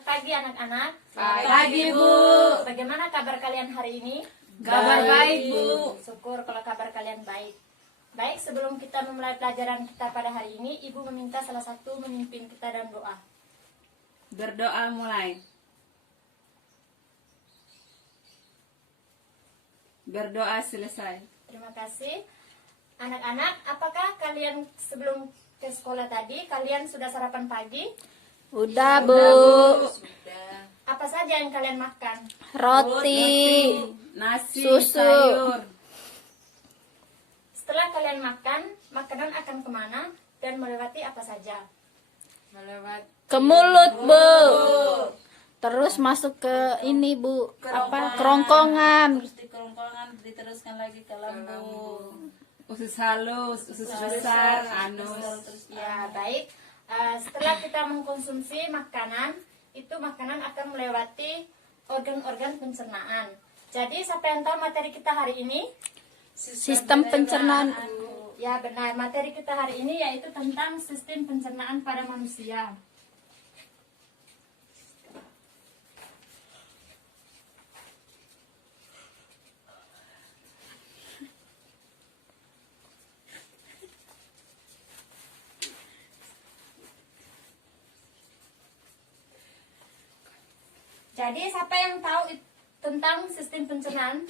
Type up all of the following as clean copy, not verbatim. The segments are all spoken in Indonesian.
Selamat pagi anak-anak. Pagi, Bu. Bagaimana kabar kalian hari ini? Kabar baik, Bu. Syukur kalau kabar kalian baik. Baik, sebelum kita memulai pelajaran kita pada hari ini, Ibu meminta salah satu memimpin kita dalam doa. Berdoa mulai. Berdoa selesai. Terima kasih. Anak-anak, apakah kalian sebelum ke sekolah tadi, kalian sudah sarapan pagi? Udah, Bu. Sudah. Apa saja yang kalian makan? Roti. Nasi, Susu. sayur. Setelah kalian makan, makanan akan kemana dan melewati apa saja? Melewat Ke mulut, Bu. Terus masuk ke ini, Bu. Apa? Kerongkongan. Terus di kerongkongan diteruskan lagi ke lambung. usus halus, usus besar, anus. Ya, baik. Setelah kita mengkonsumsi makanan, itu makanan akan melewati organ-organ pencernaan. Jadi, siapa yang tahu materi kita hari ini? Sistem pencernaan. Ya, benar. Materi kita hari ini yaitu tentang sistem pencernaan pada manusia. Jadi, siapa yang tahu tentang sistem pencernaan?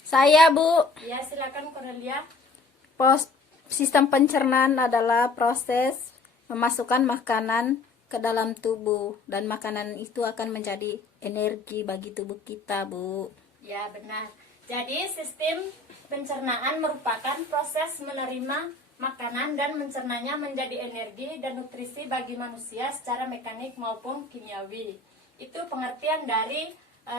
Saya, Bu. Ya, silakan Cornelia. Sistem pencernaan adalah proses memasukkan makanan ke dalam tubuh. Dan makanan itu akan menjadi energi bagi tubuh kita, Bu. Ya, benar. Jadi, sistem pencernaan merupakan proses menerima makanan dan mencernanya menjadi energi dan nutrisi bagi manusia secara mekanik maupun kimiawi. Itu pengertian dari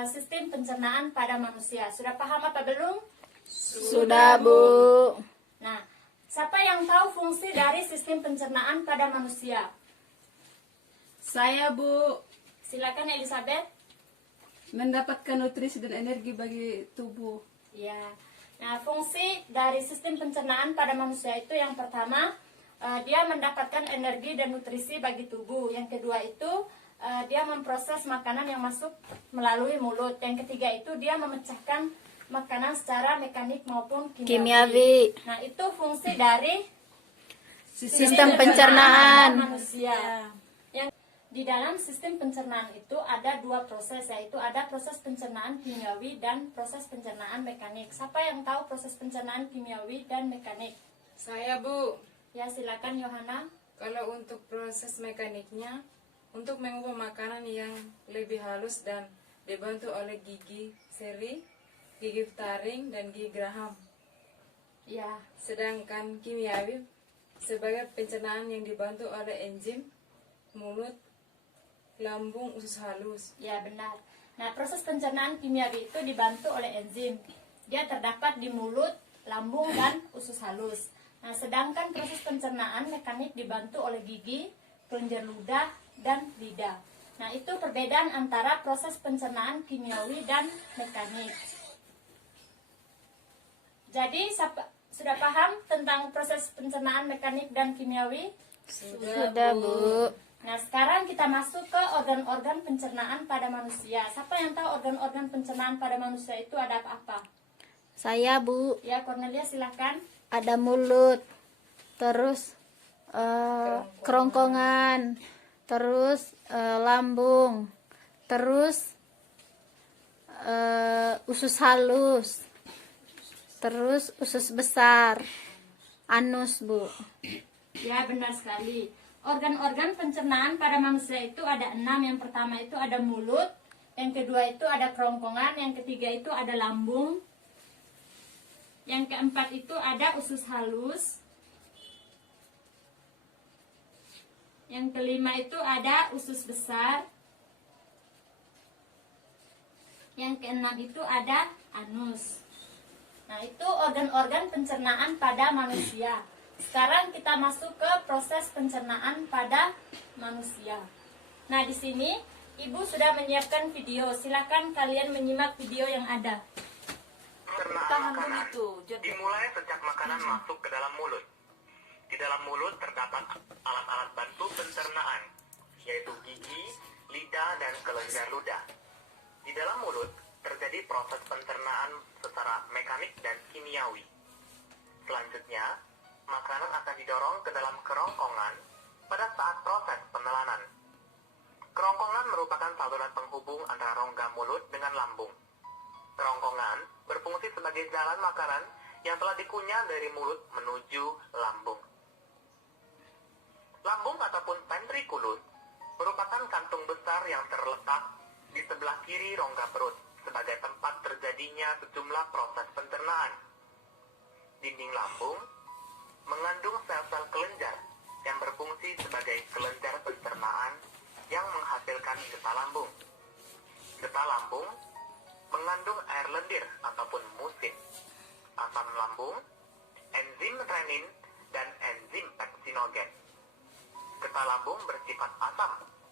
sistem pencernaan pada manusia. Sudah paham apa belum? Sudah, Bu. Nah, siapa yang tahu fungsi dari sistem pencernaan pada manusia? Saya, Bu, Silakan Elizabeth. mendapatkan nutrisi dan energi bagi tubuh. Ya. Nah, fungsi dari sistem pencernaan pada manusia itu yang pertama, dia mendapatkan energi dan nutrisi bagi tubuh. Yang kedua itu dia memproses makanan yang masuk melalui mulut. Yang ketiga itu dia memecahkan makanan secara mekanik maupun kimiawi. Kimiawi. Nah, itu fungsi dari Sistem pencernaan. manusia. Yang di dalam sistem pencernaan itu ada dua proses, yaitu ada proses pencernaan kimiawi dan proses pencernaan mekanik. Siapa yang tahu proses pencernaan kimiawi dan mekanik? Saya, Bu, Ya, silakan Yohana. kalau untuk proses mekaniknya, untuk mengubah makanan yang lebih halus dan dibantu oleh gigi seri, gigi taring, dan gigi geraham. Ya, Sedangkan kimiawi sebagai pencernaan yang dibantu oleh enzim, mulut, lambung, usus halus. ya benar. Nah, proses pencernaan kimiawi itu dibantu oleh enzim. Dia terdapat di mulut, lambung, dan usus halus. Nah, sedangkan proses pencernaan mekanik dibantu oleh gigi, kelenjar ludah, dan lidah. Nah, itu perbedaan antara proses pencernaan kimiawi dan mekanik. Jadi, sudah paham tentang proses pencernaan mekanik dan kimiawi? Sudah, Bu. Nah, sekarang kita masuk ke organ-organ pencernaan pada manusia. Siapa yang tahu organ-organ pencernaan pada manusia itu ada apa-apa? Saya, Bu. Ya, Cornelia silakan. Ada mulut. Terus kerongkongan. Terus lambung. Terus usus halus. Terus usus besar. Anus, Bu. Ya, benar sekali. Organ-organ pencernaan pada manusia itu ada 6. Yang pertama itu ada mulut. Yang kedua itu ada kerongkongan. Yang ketiga itu ada lambung. Yang keempat itu ada usus halus. Yang kelima itu ada usus besar. Yang keenam itu ada anus. Nah, itu organ-organ pencernaan pada manusia. Sekarang kita masuk ke proses pencernaan pada manusia. Nah, di sini Ibu sudah menyiapkan video. Silakan kalian menyimak video yang ada. Tahan Pencernaan makanan dulu itu. dimulai sejak makanan masuk ke dalam mulut. Di dalam mulut terdapat alat-alat bantu pencernaan, yaitu gigi, lidah, kelenjar ludah. Di dalam mulut terjadi proses pencernaan secara mekanik dan kimiawi. Selanjutnya, makanan akan didorong ke dalam kerongkongan pada saat proses penelanan. Kerongkongan merupakan saluran penghubung antara rongga mulut dengan lambung. Kerongkongan berfungsi sebagai jalan makanan yang telah dikunyah dari mulut menuju lambung. Lambung ataupun ventriculus merupakan kantung besar yang terletak di sebelah kiri rongga perut sebagai tempat terjadinya sejumlah proses pencernaan. Dinding lambung mengandung sel-sel kelenjar yang berfungsi sebagai kelenjar pencernaan yang menghasilkan getah lambung. Getah lambung mengandung air lendir ataupun musin, asam lambung, enzim renin, dan enzim pepsinogen. Getah lambung bersifat asam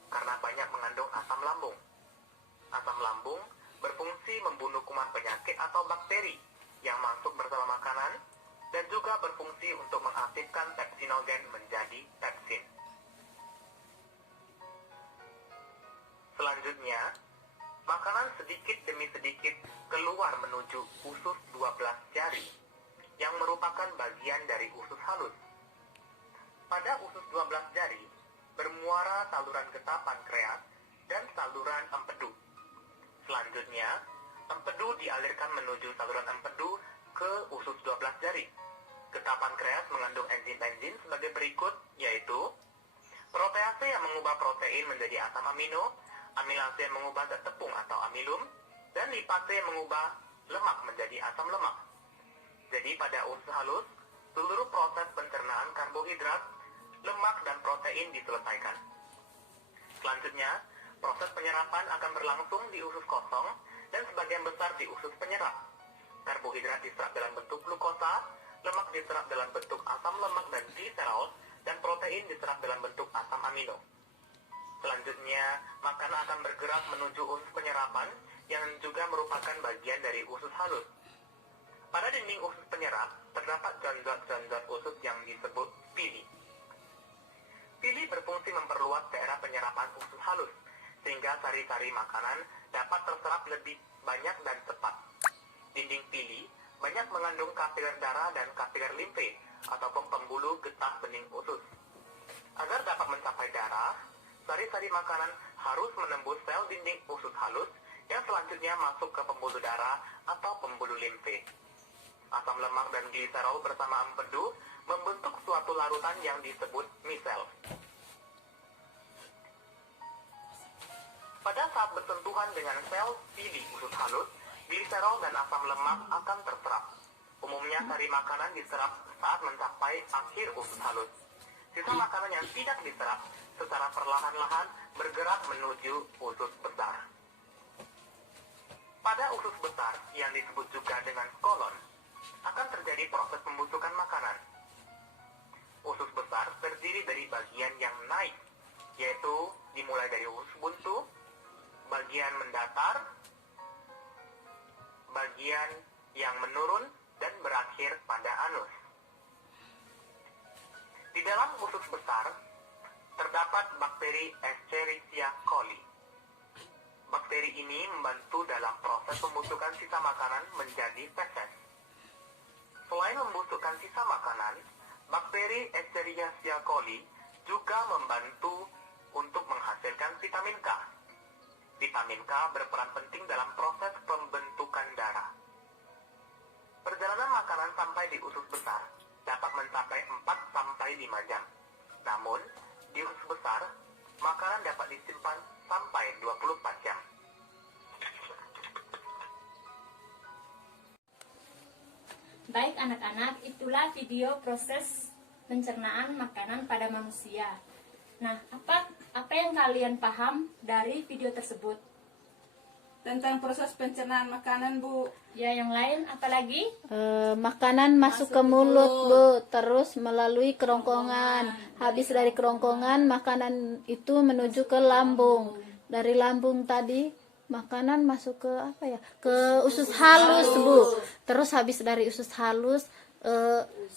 karena banyak mengandung asam lambung. Asam lambung berfungsi membunuh kuman penyakit atau bakteri yang masuk bersama makanan dan juga berfungsi untuk mengaktifkan pepsinogen menjadi pepsin. Selanjutnya, makanan sedikit demi sedikit keluar menuju usus 12 jari yang merupakan bagian dari usus halus. Pada usus 12 jari bermuara saluran getah pankreas dan saluran empedu. Selanjutnya, empedu dialirkan menuju saluran empedu ke usus 12 jari. Getah pankreas mengandung enzim-enzim sebagai berikut, yaitu protease yang mengubah protein menjadi asam amino, amilase yang mengubah zat tepung atau amilum, dan lipase yang mengubah lemak menjadi asam lemak. Jadi pada usus halus, seluruh proses pencernaan karbohidrat, lemak, dan protein diselesaikan. Selanjutnya, proses penyerapan akan berlangsung di usus kosong dan sebagian besar di usus penyerap. Karbohidrat diserap dalam bentuk glukosa, lemak diserap dalam bentuk asam lemak dan gliserol, dan protein diserap dalam bentuk asam amino. Selanjutnya, makanan akan bergerak menuju usus penyerapan yang juga merupakan bagian dari usus halus. Pada dinding usus penyerap, terdapat jonjot-jonjot usus yang disebut pili. Pili berfungsi memperluas daerah penyerapan usus halus, sehingga sari-sari makanan dapat terserap lebih banyak dan cepat. Dinding pili banyak mengandung kapiler darah dan kapiler limfe, ataupun pembuluh getah bening usus. Agar dapat mencapai darah, sari-sari makanan harus menembus sel dinding usus halus yang selanjutnya masuk ke pembuluh darah atau pembuluh limfe. Asam lemak dan gliserol bersama empedu membentuk suatu larutan yang disebut misel. Pada saat bersentuhan dengan sel pili usus halus, gliserol dan asam lemak akan terserap. Umumnya sari makanan diserap saat mencapai akhir usus halus. Sisa makanan yang tidak diserap secara perlahan-lahan bergerak menuju usus besar. Pada usus besar yang disebut juga dengan kolon, akan terjadi proses pembusukan makanan. Usus besar terdiri dari bagian yang naik, yaitu dimulai dari usus buntu, bagian mendatar, bagian yang menurun, dan berakhir pada anus. Di dalam usus besar, terdapat bakteri Escherichia coli. Bakteri ini membantu dalam proses pembusukan sisa makanan menjadi feses. Selain membusukkan sisa makanan, bakteri Escherichia coli juga membantu untuk menghasilkan vitamin K. Vitamin K berperan penting dalam proses pembentukan darah. Perjalanan makanan sampai di usus besar dapat mencapai 4-5 jam. Namun, di usus besar, makanan dapat disimpan sampai 24 jam. Baik anak-anak, itulah video proses pencernaan makanan pada manusia. Nah, apa yang kalian paham dari video tersebut? Tentang proses pencernaan makanan, Bu. Ya, yang lain apalagi? Makanan masuk ke mulut, Bu, terus melalui kerongkongan. Habis dari kerongkongan, makanan itu menuju ke lambung. Dari lambung tadi, makanan masuk ke apa ya? Ke usus halus, Bu. Terus habis dari usus halus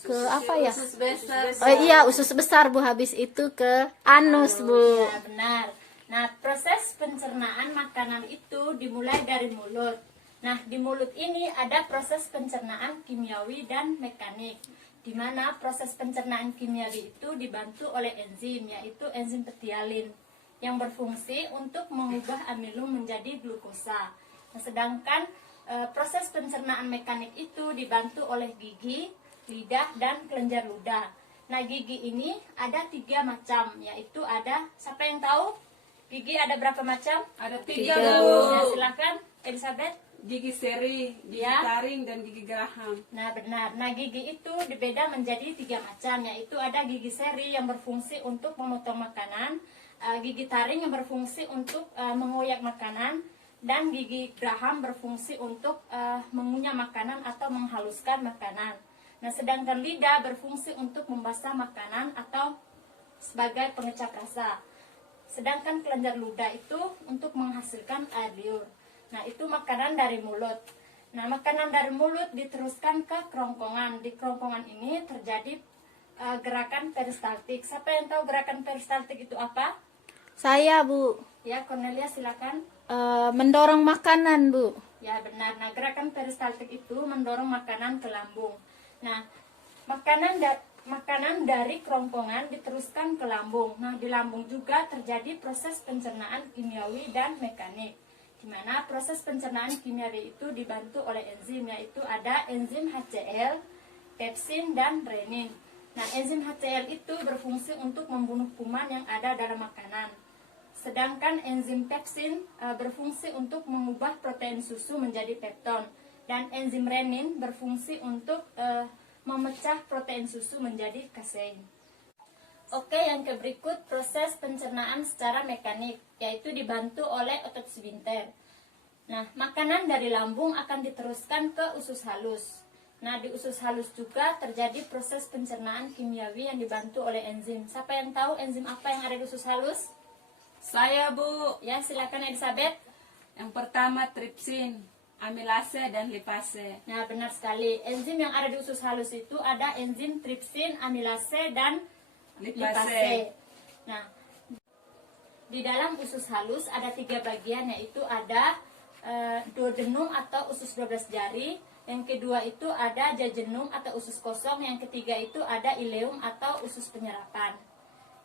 ke apa ya? Usus besar. Oh iya, usus besar, Bu. Habis itu ke anus, Bu. Ya, benar. Nah, proses pencernaan makanan itu dimulai dari mulut. Nah, di mulut ini ada proses pencernaan kimiawi dan mekanik, di mana proses pencernaan kimiawi itu dibantu oleh enzim, yaitu enzim petialin, yang berfungsi untuk mengubah amilum menjadi glukosa. Nah, sedangkan proses pencernaan mekanik itu dibantu oleh gigi, lidah, dan kelenjar ludah. Nah, gigi ini ada 3 macam, yaitu ada, siapa yang tahu? Gigi ada berapa macam? Ada 3, Tiga. Bu. Nah, silakan, Elizabeth. Gigi seri, gigi Ya. taring, dan gigi geraham. Nah, benar. Nah, gigi itu dibeda menjadi 3 macam, yaitu ada gigi seri yang berfungsi untuk memotong makanan, gigi taring yang berfungsi untuk mengoyak makanan, dan gigi geraham berfungsi untuk mengunyah makanan atau menghaluskan makanan. Nah, sedangkan lidah berfungsi untuk membasah makanan atau sebagai pengecap rasa. Sedangkan kelenjar ludah itu untuk menghasilkan air liur. Nah, itu makanan dari mulut. Nah, makanan dari mulut diteruskan ke kerongkongan. Di kerongkongan ini terjadi gerakan peristaltik. Siapa yang tahu gerakan peristaltik itu apa? Saya, Bu. Ya, Cornelia silakan. Mendorong makanan, Bu. Ya, benar. Nah, gerakan peristaltik itu mendorong makanan ke lambung. Nah, makanan dari kerongkongan diteruskan ke lambung. Nah, di lambung juga terjadi proses pencernaan kimiawi dan mekanik, di mana proses pencernaan kimiawi itu dibantu oleh enzim, yaitu ada enzim HCl, pepsin, dan renin. Nah, enzim HCl itu berfungsi untuk membunuh kuman yang ada dalam makanan. Sedangkan enzim pepsin berfungsi untuk mengubah protein susu menjadi pepton. Dan enzim renin berfungsi untuk memecah protein susu menjadi kasein. Oke, yang berikut proses pencernaan secara mekanik, yaitu dibantu oleh otot sphincter. Nah, makanan dari lambung akan diteruskan ke usus halus. Nah, di usus halus juga terjadi proses pencernaan kimiawi yang dibantu oleh enzim. Siapa yang tahu enzim apa yang ada di usus halus? Saya, Bu. Ya, silakan Elizabeth. Yang pertama tripsin, amilase, dan lipase. Nah, benar sekali. Enzim yang ada di usus halus itu ada enzim tripsin, amilase, dan lipase. Nah, di dalam usus halus ada 3 bagian, yaitu ada duodenum atau usus 12 jari. Yang kedua itu ada jejunum atau usus kosong. Yang ketiga itu ada ileum atau usus penyerapan.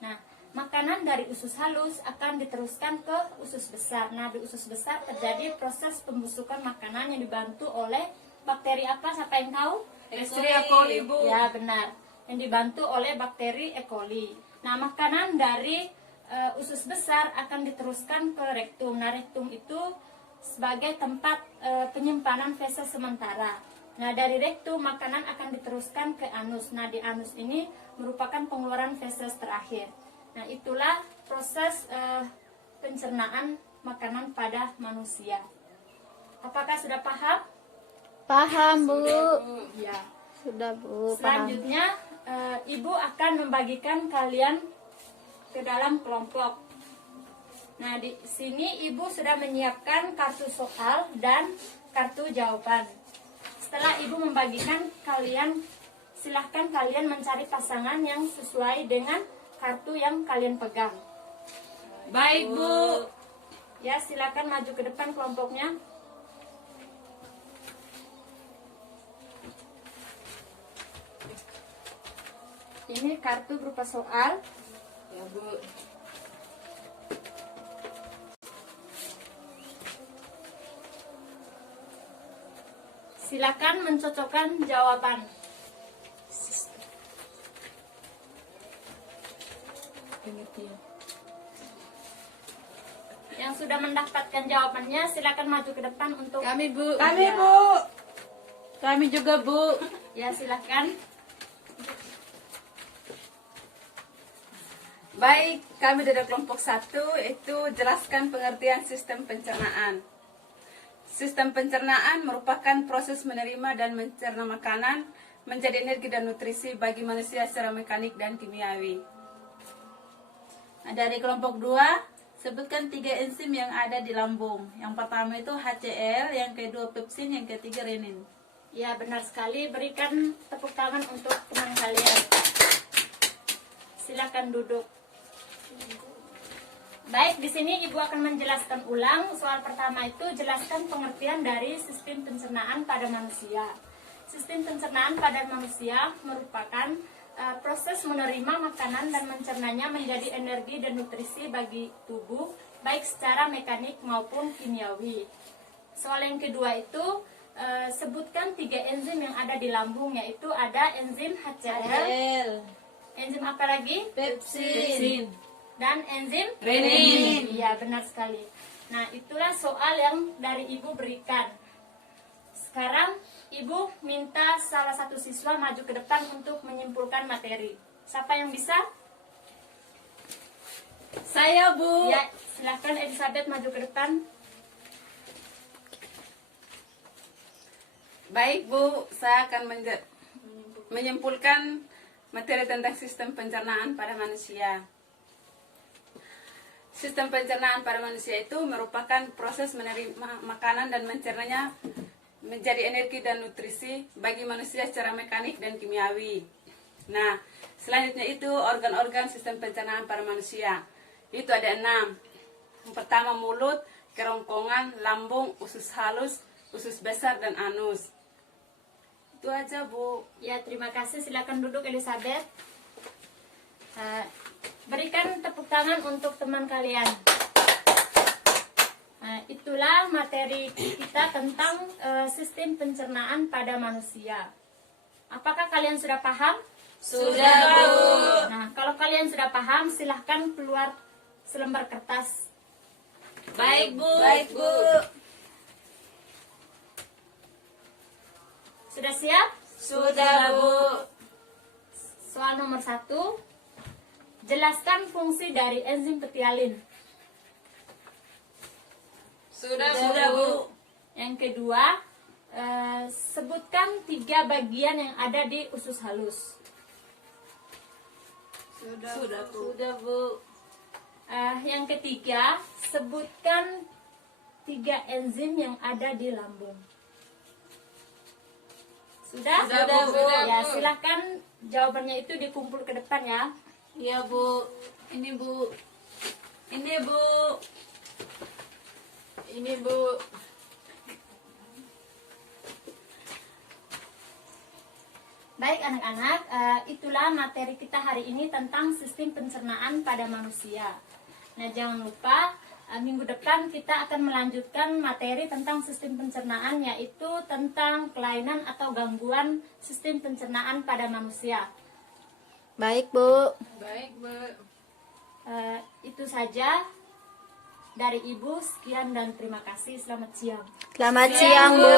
Nah, makanan dari usus halus akan diteruskan ke usus besar. Nah, di usus besar terjadi proses pembusukan makanan yang dibantu oleh bakteri apa? Siapa yang tahu? Escherichia coli, Bu. Ya, benar. Yang dibantu oleh bakteri E. coli. Nah, makanan dari usus besar akan diteruskan ke rektum. Nah, rektum itu sebagai tempat penyimpanan feses sementara. Nah, dari rektum makanan akan diteruskan ke anus. Nah, di anus ini merupakan pengeluaran feses terakhir. Nah, itulah proses pencernaan makanan pada manusia. Apakah sudah paham? Paham, Bu. Ya. Sudah, Bu. Paham. Selanjutnya, Ibu akan membagikan kalian ke dalam kelompok. Nah, di sini Ibu sudah menyiapkan kartu soal dan kartu jawaban. Setelah Ibu membagikan, silahkan kalian mencari pasangan yang sesuai dengan kartu yang kalian pegang. Baik, Bu. Ya, silakan maju ke depan kelompoknya. Ini kartu berupa soal. Ya, Bu. Silakan mencocokkan jawaban. Yang sudah mendapatkan jawabannya, silakan maju ke depan untuk Kami, Bu. Kami, Ya. Bu. Kami juga, Bu. Ya, silakan. Baik, kami dari kelompok 1 itu jelaskan pengertian sistem pencernaan. Sistem pencernaan merupakan proses menerima dan mencerna makanan menjadi energi dan nutrisi bagi manusia secara mekanik dan kimiawi. Nah, dari kelompok 2, sebutkan 3 enzim yang ada di lambung. Yang pertama itu HCl, yang kedua pepsin, yang ketiga renin. Ya, benar sekali. Berikan tepuk tangan untuk teman kalian. Silakan duduk. Baik, di sini Ibu akan menjelaskan ulang. Soal pertama itu jelaskan pengertian dari sistem pencernaan pada manusia. Sistem pencernaan pada manusia merupakan proses menerima makanan dan mencernanya menjadi energi dan nutrisi bagi tubuh, baik secara mekanik maupun kimiawi. Soal yang kedua itu sebutkan 3 enzim yang ada di lambung, yaitu ada enzim HCl, enzim apa lagi? Pepsin. Dan enzim Renin. Iya, benar sekali. Nah, itulah soal yang dari Ibu berikan. Sekarang Ibu minta salah satu siswa maju ke depan untuk menyimpulkan materi. Siapa yang bisa? Saya, Bu. Ya, silakan Elizabeth maju ke depan. Baik Bu, saya akan menyimpulkan materi tentang sistem pencernaan pada manusia. Sistem pencernaan pada manusia itu merupakan proses menerima makanan dan mencernanya menjadi energi dan nutrisi bagi manusia secara mekanik dan kimiawi. Nah, selanjutnya itu organ-organ sistem pencernaan pada manusia. Itu ada 6. Yang pertama mulut, kerongkongan, lambung, usus halus, usus besar, dan anus. Itu aja Bu. Ya, terima kasih. Silakan duduk Elizabeth. Berikan tepuk tangan untuk teman kalian. Nah, itulah materi kita tentang sistem pencernaan pada manusia. Apakah kalian sudah paham? Sudah, Bu. Nah, kalau kalian sudah paham, silahkan keluar selembar kertas. Baik, Bu. Baik Bu. Sudah siap? Sudah, Bu. Soal nomor 1. Jelaskan fungsi dari enzim petialin. Sudah, Bu. Yang kedua, sebutkan 3 bagian yang ada di usus halus. Sudah, Bu. Yang ketiga, sebutkan 3 enzim yang ada di lambung. Sudah? Sudah, Bu. Ya, silahkan jawabannya itu dikumpul ke depan ya. Iya, Bu. Ini, Bu. Ini, Bu. Ini Bu. Baik anak-anak, itulah materi kita hari ini tentang sistem pencernaan pada manusia. Nah, jangan lupa minggu depan kita akan melanjutkan materi tentang sistem pencernaan, yaitu tentang kelainan atau gangguan sistem pencernaan pada manusia. Baik, Bu. Baik Bu. Itu saja dari Ibu. Sekian dan terima kasih. Selamat siang. Selamat siang, Bu.